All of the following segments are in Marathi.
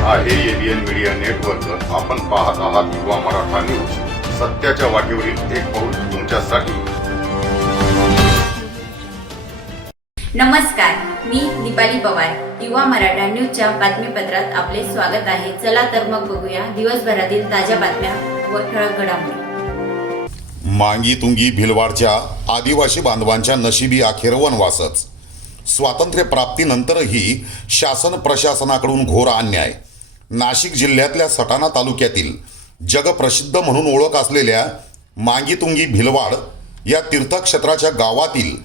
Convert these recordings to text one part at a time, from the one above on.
आहे एबीएन मीडिया नेटवर्क आपण पाहत आहात युवा मराठा न्यूज सत्याच्या वाटेवरील एक पाऊल तुमच्यासाठी. नमस्कार मी दीपाली पवार. युवा मराठा न्यूजच्या बातमीपत्रात आपले स्वागत आहे. चला तर मग बघूया दिवसभरातील ताज्या बातम्या व ठळक घडामोडी. मांगी तुंगी भिलवाडच्या आदिवासी बांधवांच्या नशिबी अखेर वनवासच. स्वातंत्र्य प्राप्तीनंतरही शासन प्रशासनाकडून घोर अन्याय. नाशिक जिल्ह्यातल्या सटाणा तालुक्यातील जगप्रसिद्ध म्हणून ओळख असलेल्या मांगीतुंगी भिलवाड या तीर्थक्षेत्राच्या गावातील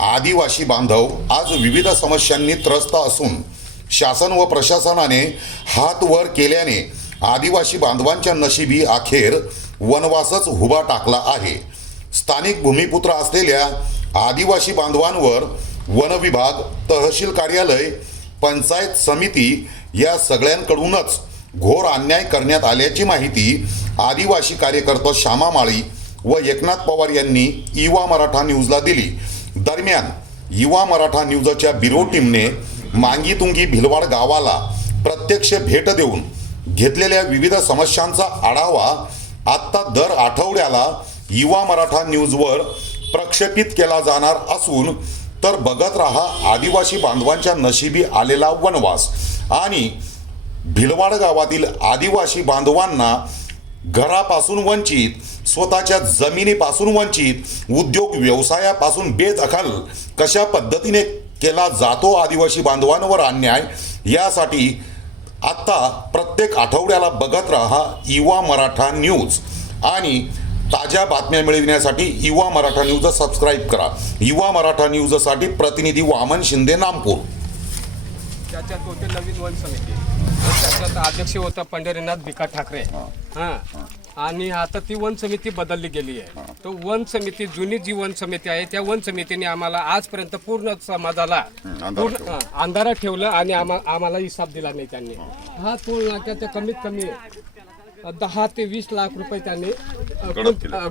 आदिवासी बांधव आज विविध समस्यांनी त्रस्त असून शासन व प्रशासनाने हात वर केल्याने आदिवासी बांधवांच्या नशिबी अखेर वनवासच हुबा टाकला आहे. स्थानिक भूमिपुत्र असलेल्या आदिवासी बांधवांवर वन विभाग तहसील कार्यालय पंचायत समिती या सगळ्यांकडूनच घोर अन्याय करण्यात आल्याची माहिती आदिवासी कार्यकर्ता श्यामा माळी व एकनाथ पवार यांनी युवा मराठा न्यूजला दिली. दरम्यान युवा मराठा न्यूजच्या बिरो टीमने मांगीतुंगी भिलवाड गावाला प्रत्यक्ष भेट देऊन घेतलेल्या विविध समस्यांचा आढावा आत्ता दर आठवड्याला युवा मराठा न्यूजवर प्रक्षेपित केला जाणार असून तर बघत रहा आदिवासी बांधवांच्या नशिबी आलेला वनवास. आणि भिलवाड गावातील आदिवासी बांधवांना घरापासून वंचित स्वतःच्या जमिनीपासून वंचित उद्योग व्यवसायापासून बेदखल कशा पद्धतीने केला जातो आदिवासी बांधवांवर अन्याय यासाठी आत्ता प्रत्येक आठवड्याला बघत राहा युवा मराठा न्यूज. आणि ताज्या बातम्या मिळविण्यासाठी युवा मराठा न्यूज सबस्क्राईब करा. युवा मराठा न्यूजसाठी प्रतिनिधी वामन शिंदे नामपूर. त्याच्यात होते नवीन वन समिती. त्याच्यात अध्यक्ष होता पंढरीनाथ भिका ठाकरे. हां. आणि आता ती वन समिती बदलली गेली आहे. तो वन समिती जुनी जी वन समिती आहे त्या वन समितीने आम्हाला आजपर्यंत पूर्ण समाजाला पूर्ण अंधारात ठेवलं. आणि आम्हा आम्हाला हिसाब दिला नाही त्यांनी. हा टोल नाक्याच्या कमीत कमी दहा ते वीस लाख रुपये त्यांनी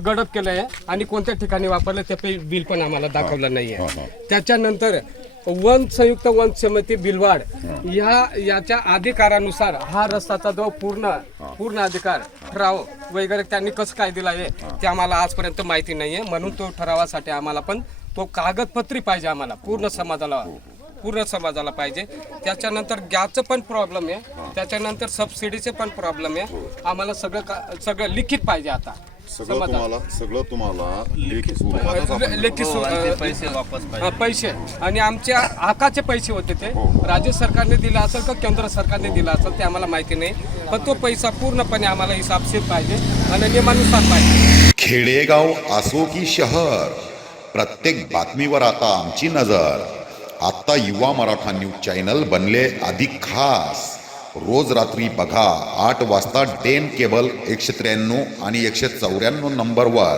गडप केलं. आहे आणि कोणत्या ठिकाणी वापरलं ते बिल पण आम्हाला दाखवलं नाही आहे त्याच्यानंतर वन संयुक्त वन समिती बिलवाड. या याच्या अधिकारानुसार हा रस्त्याचा जो पूर्ण पूर्ण अधिकार ठराव वगैरे त्यांनी कसं काय दिला आहे ते आम्हाला आजपर्यंत माहिती नाही आहे म्हणून तो ठरावासाठी आम्हाला पण तो कागदपत्री पाहिजे आम्हाला पूर्ण समाजाला पूर्ण समाजाला पाहिजे. त्याच्यानंतर गॅसचं पण प्रॉब्लेम आहे. त्याच्यानंतर सबसिडीचे पण प्रॉब्लेम आहे. आम्हाला सगळं का- सगळं लिखित पाहिजे आता. सगळं. तुम्हाला सगळं तुम्हाला लेखी स्वरूपातच आपण- लेखी सु- पैसे वापस हा, पैसे. आणि आमच्या हकाचे पैसे होते ते. राज्य सरकारने दिला असेल का केंद्र सरकारने दिला असेल ते आम्हाला माहिती नाही. पण तो पैसा पूर्णपणे आम्हाला हिसाबशीर पाहिजे आणि नियमानुसार पाहिजे. खेडेगाव असो की शहर प्रत्येक बातमीवर आता आमची नजर. आता युवा मराठा न्यूज चॅनल बनले अधिक खास. रोज रात्री बघा आठ वाजता डेन केबल एकशे त्र्याण्णव आणि एकशे चौऱ्याण्णव नंबरवर.